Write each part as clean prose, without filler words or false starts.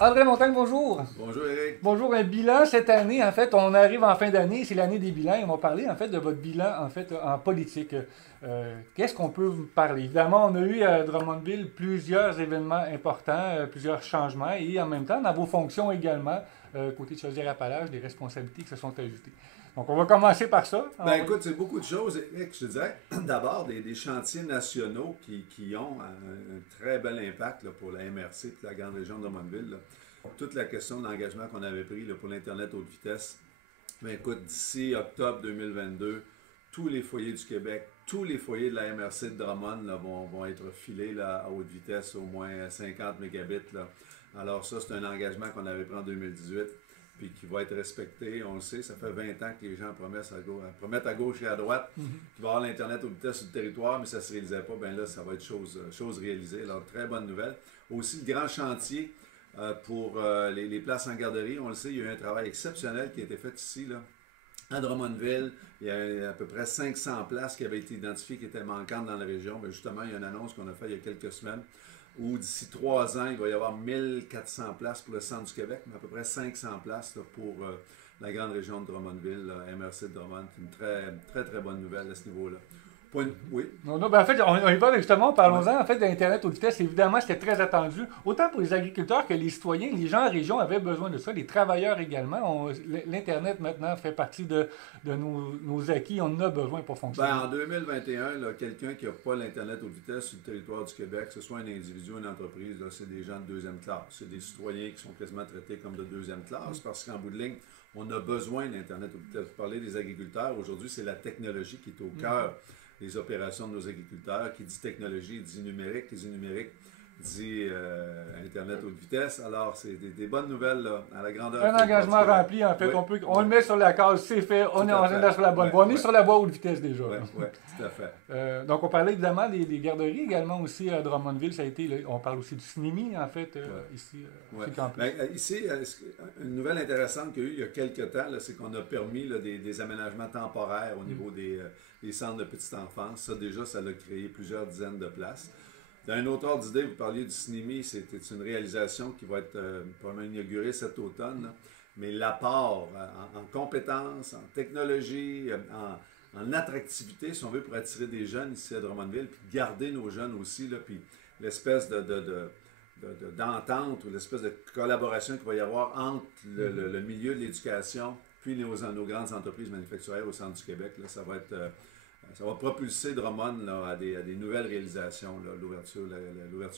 André Montagne, bonjour. Bonjour Eric. Bonjour, un bilan cette année. En fait, on arrive en fin d'année, c'est l'année des bilans. Et on va parler en fait de votre bilan en fait en politique. Qu'est-ce qu'on peut vous parler? Évidemment, on a eu à Drummondville plusieurs événements importants, plusieurs changements et en même temps, dans vos fonctions également, côté de Chaudière-Appalaches, des responsabilités qui se sont ajoutées. Donc, on va commencer par ça. Ben écoute, c'est beaucoup de choses, Eric. Je te dirais, d'abord, des chantiers nationaux qui ont un très bel impact là, pour la MRC et la grande région de Drummondville. Là. Toute la question de l'engagement qu'on avait pris là, pour l'Internet haute vitesse. Ben écoute, d'ici octobre 2022, tous les foyers du Québec, tous les foyers de la MRC de Drummond là, vont être filés là, à haute vitesse, au moins 50 mégabits. Là. Alors ça, c'est un engagement qu'on avait pris en 2018 puis qui va être respecté. On le sait, ça fait 20 ans que les gens promettent à gauche et à droite qu'il va y avoir l'Internet haute vitesse sur le territoire, mais ça ne se réalisait pas. Bien là, ça va être chose réalisée. Alors, très bonne nouvelle. Aussi, le grand chantier pour les places en garderie. On le sait, il y a eu un travail exceptionnel qui a été fait ici, là, à Drummondville. Il y a à peu près 500 places qui avaient été identifiées qui étaient manquantes dans la région. Mais justement, il y a une annonce qu'on a faite il y a quelques semaines où d'ici 3 ans, il va y avoir 1400 places pour le centre du Québec, mais à peu près 500 places là, pour la grande région de Drummondville, là, MRC de Drummond. C'est une très, très, très bonne nouvelle à ce niveau-là. Oui. Non, non, ben en fait, on y parle justement, parlons-en en fait d'Internet haute vitesse. Évidemment, c'était très attendu, autant pour les agriculteurs que les citoyens, les gens en région avaient besoin de ça, les travailleurs également. L'Internet maintenant fait partie de nos acquis, on en a besoin pour fonctionner. Ben, en 2021, là, quelqu'un qui n'a pas l'Internet haute vitesse sur le territoire du Québec, que ce soit un individu ou une entreprise, là, c'est des gens de deuxième classe. C'est des citoyens qui sont quasiment traités comme de deuxième classe parce qu'en bout de ligne, on a besoin d'Internet haute vitesse. Vous parlez des agriculteurs, aujourd'hui, c'est la technologie qui est au cœur des opérations de nos agriculteurs. Qui dit technologie, dit numérique. Qui dit numérique, dit Internet haute vitesse. Alors, c'est des bonnes nouvelles là, à la grandeur. Un engagement rempli, en fait. Oui, On le met sur la case, c'est fait, on est sur la bonne voie. On est sur la voie haute vitesse déjà. Oui, tout à fait. Donc, on parlait évidemment des garderies également aussi à Drummondville. Ça a été, on parle aussi du CNIMI, en fait, ici. Ici, une nouvelle intéressante qu'il y a eu il y a quelques temps, c'est qu'on a permis là, des aménagements temporaires au niveau des centres de petite enfance. Ça, déjà, ça a créé plusieurs dizaines de places. D'un autre ordre d'idée, vous parliez du CNIMI, c'est une réalisation qui va être probablement inaugurée cet automne. Là. Mais l'apport en compétences, en technologie, en attractivité, si on veut, pour attirer des jeunes ici à Drummondville, puis garder nos jeunes aussi, là, puis l'espèce d'entente ou l'espèce de collaboration qu'il va y avoir entre le milieu de l'éducation puis nos grandes entreprises manufacturières au centre du Québec, là, ça va propulser Drummond là, à des nouvelles réalisations, l'ouverture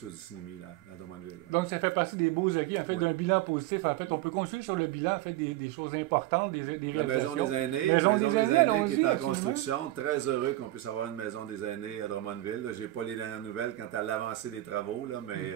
du CNIMI là, à Drummondville. Donc, ça fait partie des beaux acquis, en fait, d'un bilan positif. En fait, on peut construire sur le bilan, en fait, des choses importantes, des réalisations. La Maison des aînés, Maison des aînés, allons-y, qui est en absolument. construction. Très heureux qu'on puisse avoir une Maison des aînés à Drummondville. Je n'ai pas les dernières nouvelles quant à l'avancée des travaux, là, mais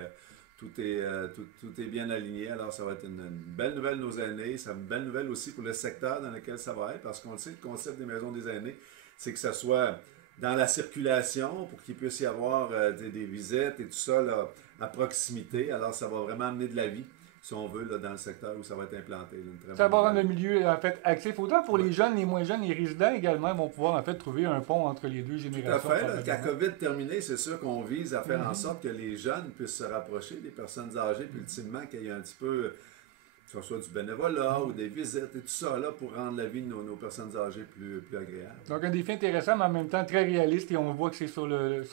tout est bien aligné. Alors, ça va être une belle nouvelle, nos aînés. C'est une belle nouvelle aussi pour le secteur dans lequel ça va être, parce qu'on le sait, le concept des maisons des aînés, c'est que ça soit dans la circulation pour qu'il puisse y avoir des visites et tout ça là, à proximité. Alors, ça va vraiment amener de la vie, si on veut, là, dans le secteur où ça va être implanté. Là, ça va rendre le milieu en fait actif. Autant pour les jeunes, les moins jeunes, les résidents également vont pouvoir en fait trouver un pont entre les deux générations. Tout à fait. Là, qu'à COVID terminé, c'est sûr qu'on vise à faire en sorte que les jeunes puissent se rapprocher des personnes âgées, puis ultimement qu'il y ait un petit peu, que ce soit du bénévolat ou des visites et tout ça, là, pour rendre la vie de nos personnes âgées plus agréable. Donc, un défi intéressant, mais en même temps très réaliste, et on voit que c'est sur le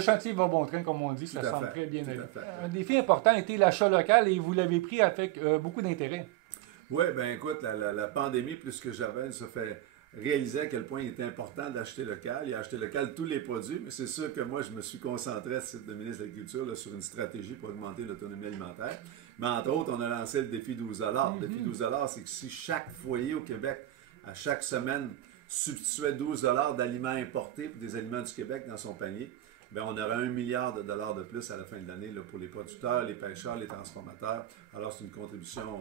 chantier va bon train, comme on dit, ça semble très bien allé. Un défi important était l'achat local, et vous l'avez pris avec beaucoup d'intérêt. Oui, bien écoute, la pandémie, plus que jamais, ça fait réaliser à quel point il était important d'acheter local. Il a acheté local tous les produits, mais c'est sûr que moi, je me suis concentré à ce titre de ministre de l'Agriculture là, sur une stratégie pour augmenter l'autonomie alimentaire. Mais entre autres, on a lancé le défi 12 $. Le défi 12 $, c'est que si chaque foyer au Québec, à chaque semaine, substituait 12 $ d'aliments importés pour des aliments du Québec dans son panier, bien, on aurait 1 milliard de dollars de plus à la fin de l'année là, pour les producteurs, les pêcheurs, les transformateurs. Alors, c'est une contribution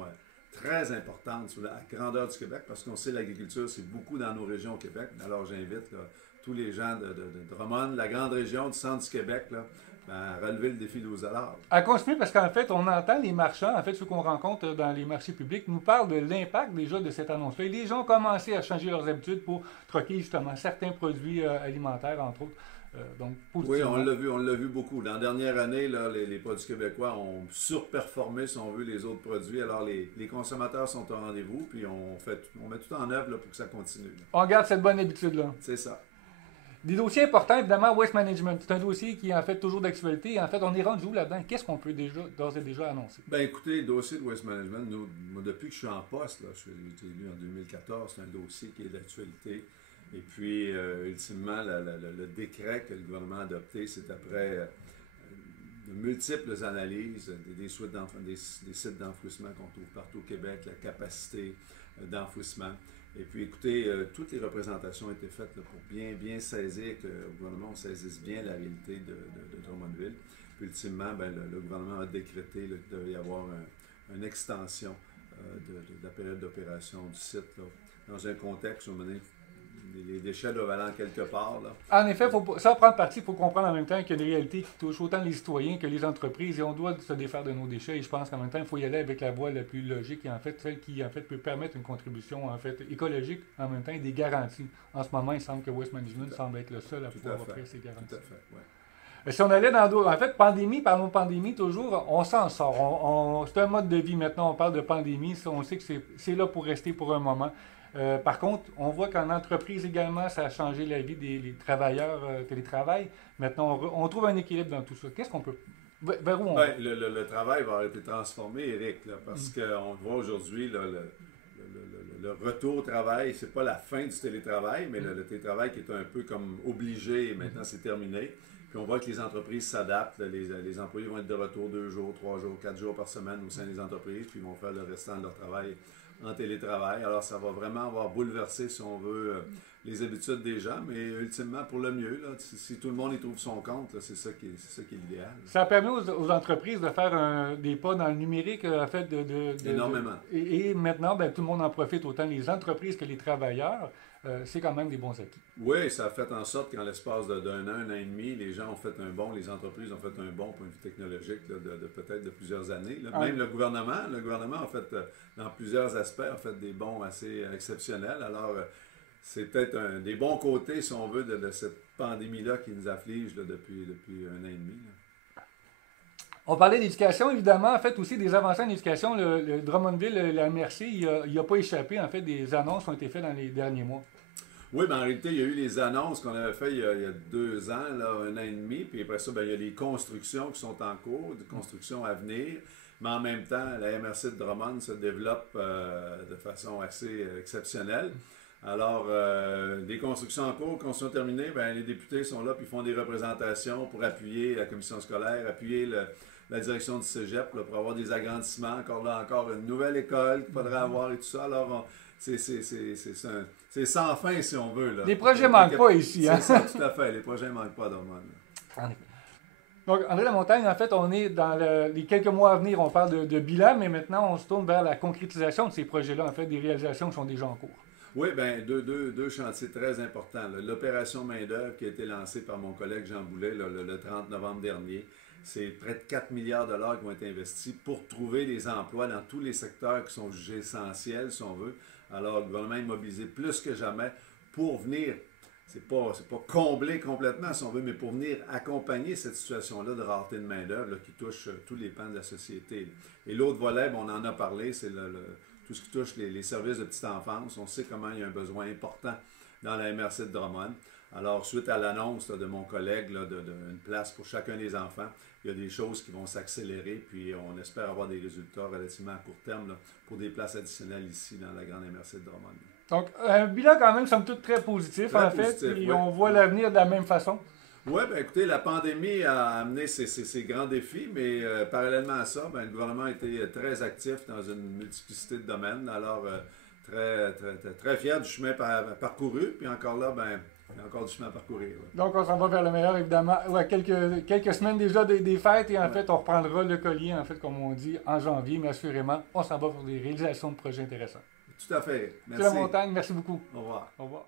très importante sur la grandeur du Québec, parce qu'on sait l'agriculture, c'est beaucoup dans nos régions au Québec. Alors, j'invite là, tous les gens de Drummond, la grande région du centre du Québec, là, à relever le défi 12 $. À continuer, parce qu'en fait, on entend les marchands, en fait, ceux qu'on rencontre dans les marchés publics, nous parlent de l'impact déjà de cette annonce-là. Et les gens ont commencé à changer leurs habitudes pour troquer justement certains produits alimentaires, entre autres. Donc, Oui, positivement. on l'a vu beaucoup. Dans la dernière année, là, les produits québécois ont surperformé, si on veut, les autres produits. Alors, les consommateurs sont au rendez-vous, puis on met tout en œuvre là, pour que ça continue, là. On garde cette bonne habitude-là. C'est ça. Des dossiers importants, évidemment, Waste Management. C'est un dossier qui est en fait toujours d'actualité. En fait, on est rendu où là-dedans? Qu'est-ce qu'on peut d'ores et déjà annoncer? Ben écoutez, le dossier de Waste Management, moi, depuis que je suis en poste, là, j'ai été élu en 2014, c'est un dossier qui est d'actualité. Et puis, ultimement, le décret que le gouvernement a adopté, c'est après de multiples analyses des sites d'enfouissement qu'on trouve partout au Québec, la capacité d'enfouissement. Et puis, écoutez, toutes les représentations ont été faites là, pour bien saisir que le gouvernement saisisse bien la réalité de Drummondville. Puis, ultimement, ben, le gouvernement a décrété là, qu'il devait y avoir une extension de la période d'opération du site là, dans un contexte où les déchets doivent aller en quelque part. Là. En effet, sans prendre parti, il faut comprendre en même temps qu'il y a une réalité qui touche autant les citoyens que les entreprises et on doit se défaire de nos déchets. Et je pense qu'en même temps, il faut y aller avec la voie la plus logique et en fait, celle qui en fait, peut permettre une contribution en fait, écologique en même temps et des garanties. En ce moment, il semble que Waste Management semble être le seul à pouvoir offrir ces garanties. Tout à fait, ouais. Si on allait dans d'autres. En fait, pandémie, parlons de pandémie toujours, on s'en sort. C'est un mode de vie maintenant, on parle de pandémie, on sait que c'est là pour rester pour un moment. Par contre, on voit qu'en entreprise également, ça a changé la vie des travailleurs télétravail. Maintenant, on trouve un équilibre dans tout ça. Qu'est-ce qu'on peut. Vers où on va? Ben, le travail va être transformé, Eric, là, parce qu'on voit aujourd'hui là, le retour au travail, c'est pas la fin du télétravail, mais le télétravail qui est un peu comme obligé, et maintenant c'est terminé. Puis on voit que les entreprises s'adaptent, les employés vont être de retour 2 jours, 3 jours, 4 jours par semaine au sein des entreprises, puis ils vont faire le restant de leur travail en télétravail. Alors ça va vraiment avoir bouleversé, si on veut, les habitudes des gens, mais ultimement pour le mieux, là, si tout le monde y trouve son compte, c'est ça qui est l'idéal. Ça permet aux entreprises de faire des pas dans le numérique, en fait, Énormément. Et maintenant, ben, tout le monde en profite, autant les entreprises que les travailleurs. C'est quand même des bons acquis. Oui, ça a fait en sorte qu'en l'espace d'un an, un an et demi, les gens ont fait un bond, les entreprises ont fait un bon point de vue technologique là, peut-être de plusieurs années. Là. Même le gouvernement a fait, dans plusieurs aspects, a fait des bonds assez exceptionnels. Alors, c'est peut-être des bons côtés, si on veut, de cette pandémie-là qui nous afflige là, depuis un an et demi. Là. On parlait d'éducation, évidemment, en fait, aussi des avancées en éducation. Le Drummondville, la MRC, il n'a pas échappé. En fait, des annonces ont été faites dans les derniers mois. Oui, mais en réalité, il y a eu les annonces qu'on avait faites il y a 2 ans, là, un an et demi, puis après ça, ben, il y a les constructions qui sont en cours, des constructions à venir, mais en même temps, la MRC de Drummond se développe de façon assez exceptionnelle. Alors, des constructions en cours, constructions terminées, ben, les députés sont là, puis font des représentations pour appuyer la commission scolaire, appuyer la direction du cégep, là, pour avoir des agrandissements, encore une nouvelle école qu'il faudrait avoir et tout ça. Alors, c'est sans fin, si on veut. Là. Les projets ne manquent pas ici. Hein? C'est ça, tout à fait. Les projets ne manquent pas, Drummond. Donc, André Lamontagne, en fait, on est dans les quelques mois à venir, on parle de bilan, mais maintenant, on se tourne vers la concrétisation de ces projets-là, en fait, des réalisations qui sont déjà en cours. Oui, bien, deux chantiers très importants. L'opération main-d'œuvre qui a été lancée par mon collègue Jean Boulet le 30 novembre dernier. C'est près de 4 milliards de dollars qui ont été investis pour trouver des emplois dans tous les secteurs qui sont jugés essentiels, si on veut. Alors, le gouvernement est mobilisé plus que jamais pour venir, c'est pas combler complètement, si on veut, mais pour venir accompagner cette situation-là de rareté de main-d'œuvre qui touche tous les pans de la société. Et l'autre volet, on en a parlé, c'est tout ce qui touche les services de petite enfance. On sait comment il y a un besoin important dans la MRC de Drummond. Alors, suite à l'annonce de mon collègue d'une place pour chacun des enfants, il y a des choses qui vont s'accélérer, puis on espère avoir des résultats relativement à court terme là, pour des places additionnelles ici dans la grande MRC de Drummond. Donc, un bilan quand même, somme toute, très positif, très positif, et oui. On voit l'avenir de la même façon. Oui, bien écoutez, la pandémie a amené ses grands défis, mais parallèlement à ça, le gouvernement a été très actif dans une multiplicité de domaines. Alors, très fier du chemin parcouru, puis encore là, il y a encore du chemin à parcourir. Ouais. Donc, on s'en va vers le meilleur, évidemment. Ouais, quelques semaines déjà des fêtes, et en fait, on reprendra le collier, en fait, comme on dit, en janvier, mais assurément, on s'en va pour des réalisations de projets intéressants. Tout à fait. Merci. Monsieur Lamontagne, merci beaucoup. Au revoir. Au revoir.